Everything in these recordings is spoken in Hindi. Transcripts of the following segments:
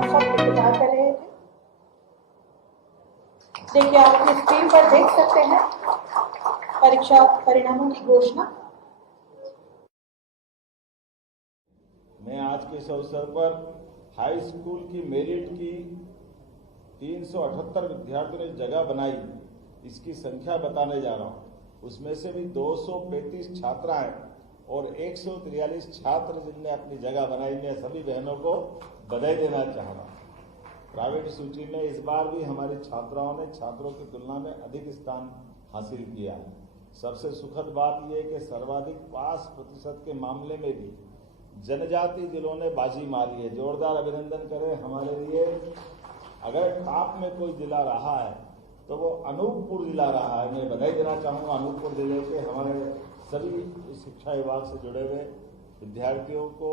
आप सब इंतजार कर रहे थे। देखिए, आप अपनी स्क्रीन पर देख सकते हैं परीक्षा परिणामों की घोषणा। मैं आज के इस अवसर पर हाई स्कूल की मेरिट की 378 विद्यार्थियों ने जगह बनाई, इसकी संख्या बताने जा रहा हूं। उसमें से भी 235 छात्राएं और 143 छात्र जिनने अपनी जगह बनाई, मैं सभी बहनों को बधाई देना चाह रहा हूं। प्राइवेट सूची में इस बार भी हमारी छात्राओं ने छात्रों की तुलना में अधिक स्थान हासिल किया है। सबसे सुखद बात यह है कि सर्वाधिक पास प्रतिशत के मामले में भी जनजाति जिलों ने बाजी मारी है। जोरदार अभिनंदन करें हमारे लिए। अगर टॉप में कोई जिला रहा है तो वो अनूपपुर जिला रहा है। मैं बधाई देना चाहूंगा अनूपपुर जिले के हमारे सभी शिक्षा विभाग से जुड़े हुए विद्यार्थियों को,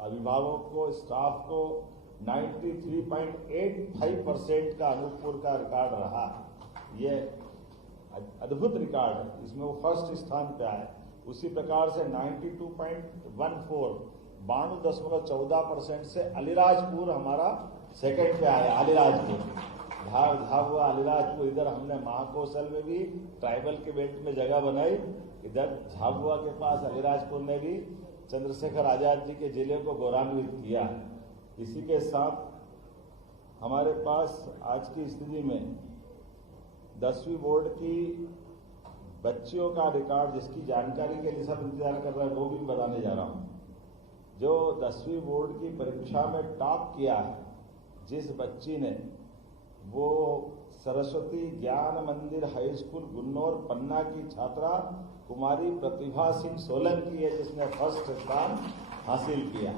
अभिभावकों को, स्टाफ को। 93.85% का अनूपपुर का रिकॉर्ड रहा। ये अद्भुत रिकॉर्ड है, इसमें वो फर्स्ट स्थान पे आए। उसी प्रकार से 92.14 से अलीराजपुर हमारा सेकंड पे आया। अलीराजपुर हुआ अलीराजपुर। इधर हमने महाकौशल में भी ट्राइबल के बेल्ट में जगह बनाई। इधर झाबुआ के पास अलीराजपुर ने भी चंद्रशेखर आजाद जी के जिले को गौरवान्वित किया है। इसी के साथ हमारे पास आज की स्थिति में 10वीं बोर्ड की बच्चियों का रिकॉर्ड, जिसकी जानकारी के लिए सब इंतजार कर रहे हैं, वो भी बताने जा रहा हूं। जो 10वीं बोर्ड की परीक्षा में टॉप किया है, जिस बच्ची ने, वो सरस्वती ज्ञान मंदिर हाई स्कूल गुन्नौर पन्ना की छात्रा कुमारी प्रतिभा सिंह सोलंकी है, जिसने फर्स्ट स्थान हासिल किया।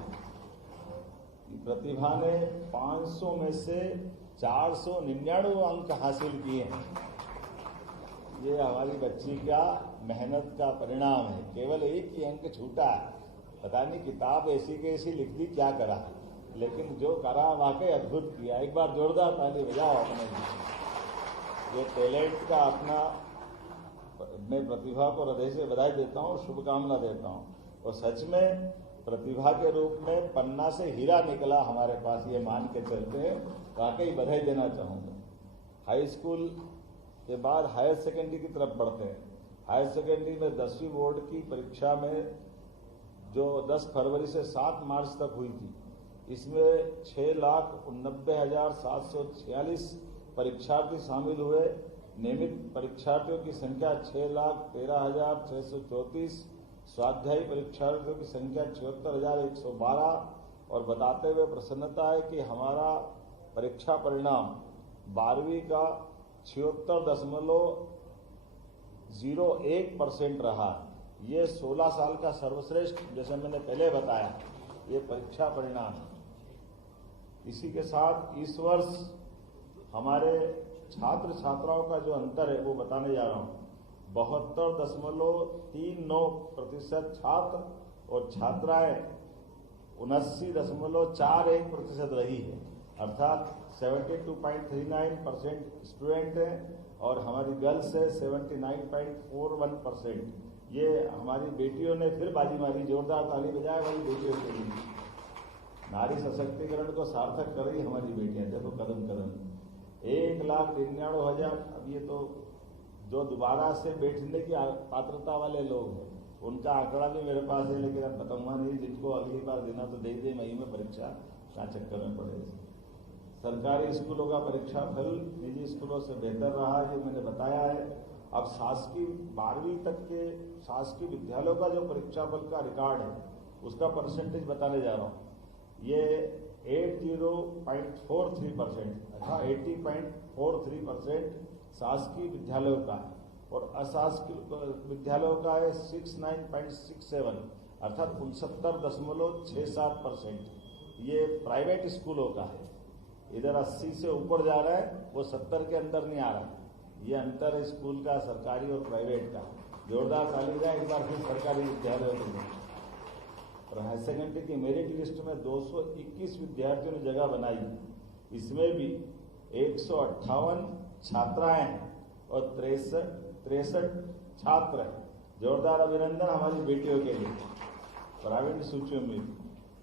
प्रतिभा ने 500 में से 499 अंक हासिल किए हैं। ये हमारी बच्ची का मेहनत का परिणाम है। केवल एक ही अंक छूटा है, पता नहीं किताब ऐसी कैसी लिख दी, क्या करा, लेकिन जो करा वाकई अद्भुत किया। एक बार जोरदार ताली बजाओ अपने ये टैलेंट का अपना। मैं प्रतिभा को हृदय से बधाई देता हूँ, शुभकामना देता हूँ। और सच में प्रतिभा के रूप में पन्ना से हीरा निकला हमारे पास, ये मान के चलते हैं, वाकई बधाई देना चाहूँगा। हाई स्कूल के बाद हायर सेकेंडरी की तरफ बढ़ते हैं। हायर सेकेंडरी में 10वीं बोर्ड की परीक्षा में जो 10 फरवरी से 7 मार्च तक हुई थी, इसमें 6,89,746 परीक्षार्थी शामिल हुए। नियमित परीक्षार्थियों की संख्या 6,13,634, स्वाध्यायी परीक्षार्थियों की संख्या 76,112। और बताते हुए प्रसन्नता है कि हमारा परीक्षा परिणाम 12वीं का 76.01% रहा। ये 16 साल का सर्वश्रेष्ठ, जैसे मैंने पहले बताया, ये परीक्षा परिणाम है। इसी के साथ इस वर्ष हमारे छात्र छात्राओं का जो अंतर है वो बताने जा रहा हूँ। 72.39% छात्र और छात्राएं 79.41% रही है, अर्थात 72.39% स्टूडेंट हैं और हमारी गर्ल्स है 79.41%। ये हमारी बेटियों ने फिर बाजी मारी। जोरदार ताली बजाए हमारी बेटियों के लिए। नारी सशक्तिकरण को सार्थक कर रही हमारी बेटियां, देखो कदम कदम। 1,99,000। अब ये तो जो दोबारा से बैठने की पात्रता वाले लोग हैं, उनका आंकड़ा भी मेरे पास है, लेकिन अब बताऊंगा नहीं। जिनको अगली बार देना तो दे दे, मई में परीक्षा का चक्कर में पड़े। सरकारी स्कूलों का परीक्षा फल निजी स्कूलों से बेहतर रहा, ये मैंने बताया है। अब शासकीय 12वीं तक के शासकीय विद्यालयों का जो परीक्षा फल का रिकॉर्ड है, उसका परसेंटेज बताने जा रहा हूँ। ये 80.43%, अच्छा 80.43% शासकीय विद्यालयों का है, और अशासकीय विद्यालयों का है 69.67, अर्थात 69.67%। ये प्राइवेट स्कूलों का है। इधर 80 से ऊपर जा रहा है, वो 70 के अंदर नहीं आ रहा। ये अंतर है स्कूल का, सरकारी और प्राइवेट का। जोरदार ताली जाए एक बार फिर सरकारी विद्यालयों में। और हायर सेकेंडरी की मेरिट लिस्ट में 221 विद्यार्थियों ने जगह बनाई। इसमें भी 158 छात्राएं हैं और 63 छात्र हैं। जोरदार अभिनंदन हमारी बेटियों के लिए प्राइवेट सूचियों में।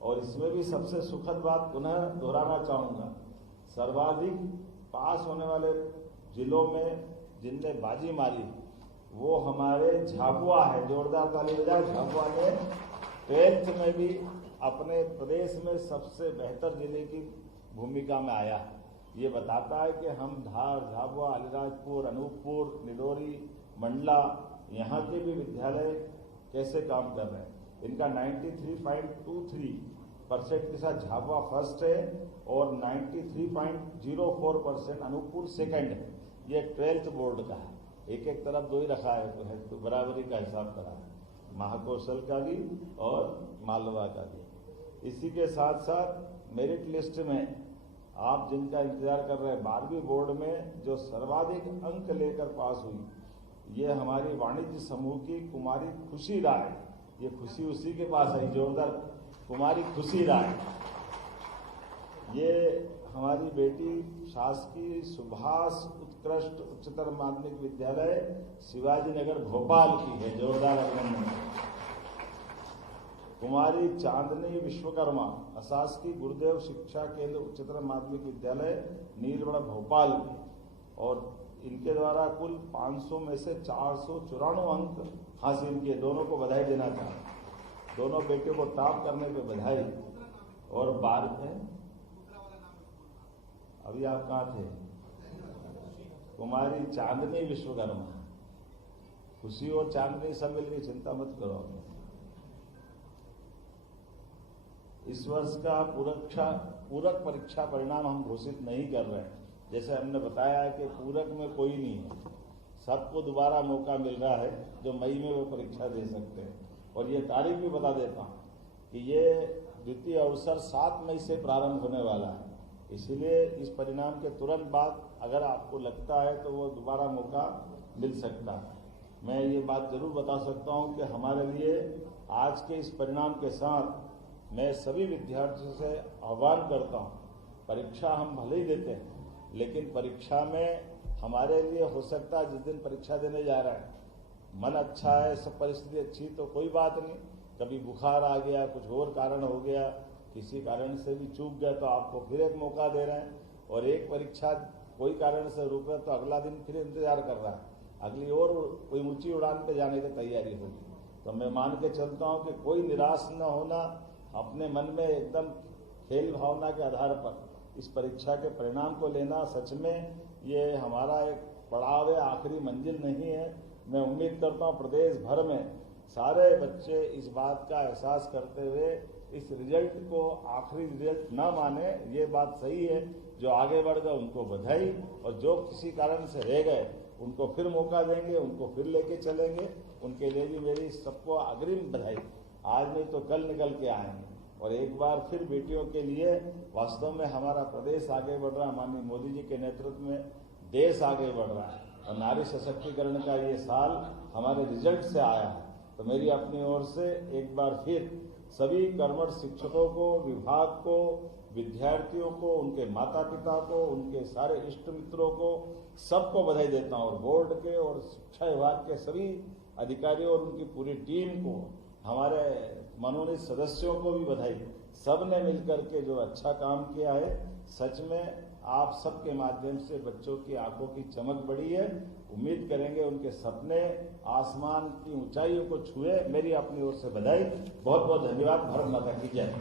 और इसमें भी सबसे सुखद बात पुनः दोहराना चाहूंगा, सर्वाधिक पास होने वाले जिलों में जिनने बाजी मारी वो हमारे झाबुआ है। जोरदार ताली बजाए। झाबुआ ने 12th में भी अपने प्रदेश में सबसे बेहतर जिले की भूमिका में आया है। ये बताता है कि हम धार, झाबुआ, अलीराजपुर, अनूपपुर, निडोरी, मंडला यहाँ के भी विद्यालय कैसे काम कर रहे हैं। इनका 93.23% के साथ झाबुआ फर्स्ट है और 93.04% अनूपपुर सेकंड है। ये 12th बोर्ड का है। एक एक तरफ दो ही रखा है तो बराबरी का हिसाब करा है, महाकौशल का भी और मालवा का भी। इसी के साथ साथ मेरिट लिस्ट में आप जिनका इंतजार कर रहे हैं 12वीं बोर्ड में जो सर्वाधिक अंक लेकर पास हुई, ये हमारी वाणिज्य समूह की कुमारी खुशी राय। ये खुशी उसी के पास है, जोरदार। कुमारी खुशी राय, ये हमारी बेटी शासकीय सुभाष उत्कृष्ट उच्चतर माध्यमिक विद्यालय शिवाजी नगर भोपाल की है। जोरदार अभिनंदन। कुमारी चांदनी विश्वकर्मा अशासकीय गुरुदेव शिक्षा केंद्र उच्चतर माध्यमिक विद्यालय नीलबड़ा भोपाल की, और इनके द्वारा कुल 500 में से 494 अंक हासिल किए। दोनों को बधाई देना चाहता हूं। दोनों बेटियों को टॉप करने पे बधाई। और 12 में अभी आप कहाँ थे? कुमारी चांदनी विश्वकर्मा, खुशी और चांदनी सब मिलकर, चिंता मत करो। इस वर्ष का पूरक परीक्षा परिणाम हम घोषित नहीं कर रहे हैं। जैसे हमने बताया है कि पूरक में कोई नहीं है, सबको दोबारा मौका मिल रहा है जो मई में वो परीक्षा दे सकते हैं। और ये तारीख भी बता देता हूँ कि ये द्वितीय अवसर 7 मई से प्रारंभ होने वाला है। इसीलिए इस परिणाम के तुरंत बाद अगर आपको लगता है तो वो दोबारा मौका मिल सकता है। मैं ये बात जरूर बता सकता हूँ कि हमारे लिए आज के इस परिणाम के साथ मैं सभी विद्यार्थियों से आह्वान करता हूँ, परीक्षा हम भले ही देते हैं लेकिन परीक्षा में हमारे लिए हो सकता है जिस दिन परीक्षा देने जा रहा है मन अच्छा है, सब परिस्थिति अच्छी तो कोई बात नहीं, कभी बुखार आ गया, कुछ और कारण हो गया, किसी कारण से भी चूक गया तो आपको फिर एक मौका दे रहे हैं। और एक परीक्षा कोई कारण से रुक गया तो अगला दिन फिर इंतजार कर रहा है, अगली और कोई ऊंची उड़ान पे जाने की तैयारी होगी। तो मैं मान के चलता हूँ कि कोई निराश न होना, अपने मन में एकदम खेल भावना के आधार पर इस परीक्षा के परिणाम को लेना। सच में ये हमारा एक पड़ाव है, आखिरी मंजिल नहीं है। मैं उम्मीद करता हूँ प्रदेश भर में सारे बच्चे इस बात का एहसास करते हुए इस रिजल्ट को आखिरी रिजल्ट न माने। ये बात सही है, जो आगे बढ़ गए उनको बधाई, और जो किसी कारण से रह गए उनको फिर मौका देंगे, उनको फिर लेके चलेंगे। उनके लिए भी मेरी सबको अग्रिम बधाई। आज नहीं तो कल निकल के आएंगे। और एक बार फिर बेटियों के लिए वास्तव में हमारा प्रदेश आगे बढ़ रहा है, माननीय मोदी जी के नेतृत्व में देश आगे बढ़ रहा है, और नारी सशक्तिकरण का ये साल हमारे रिजल्ट से आया है। तो मेरी अपनी ओर से एक बार फिर सभी कर्मठ शिक्षकों को, विभाग को, विद्यार्थियों को, उनके माता पिता को, उनके सारे इष्ट मित्रों को, सबको बधाई देता हूँ। और बोर्ड के और शिक्षा विभाग के सभी अधिकारियों और उनकी पूरी टीम को, हमारे मनोनीत सदस्यों को भी बधाई। सबने मिलकर के जो अच्छा काम किया है, सच में आप सबके माध्यम से बच्चों की आंखों की चमक बढ़ी है। उम्मीद करेंगे उनके सपने आसमान की ऊंचाइयों को छुए। मेरी अपनी ओर से बधाई। बहुत बहुत धन्यवाद। भारत माता की जय।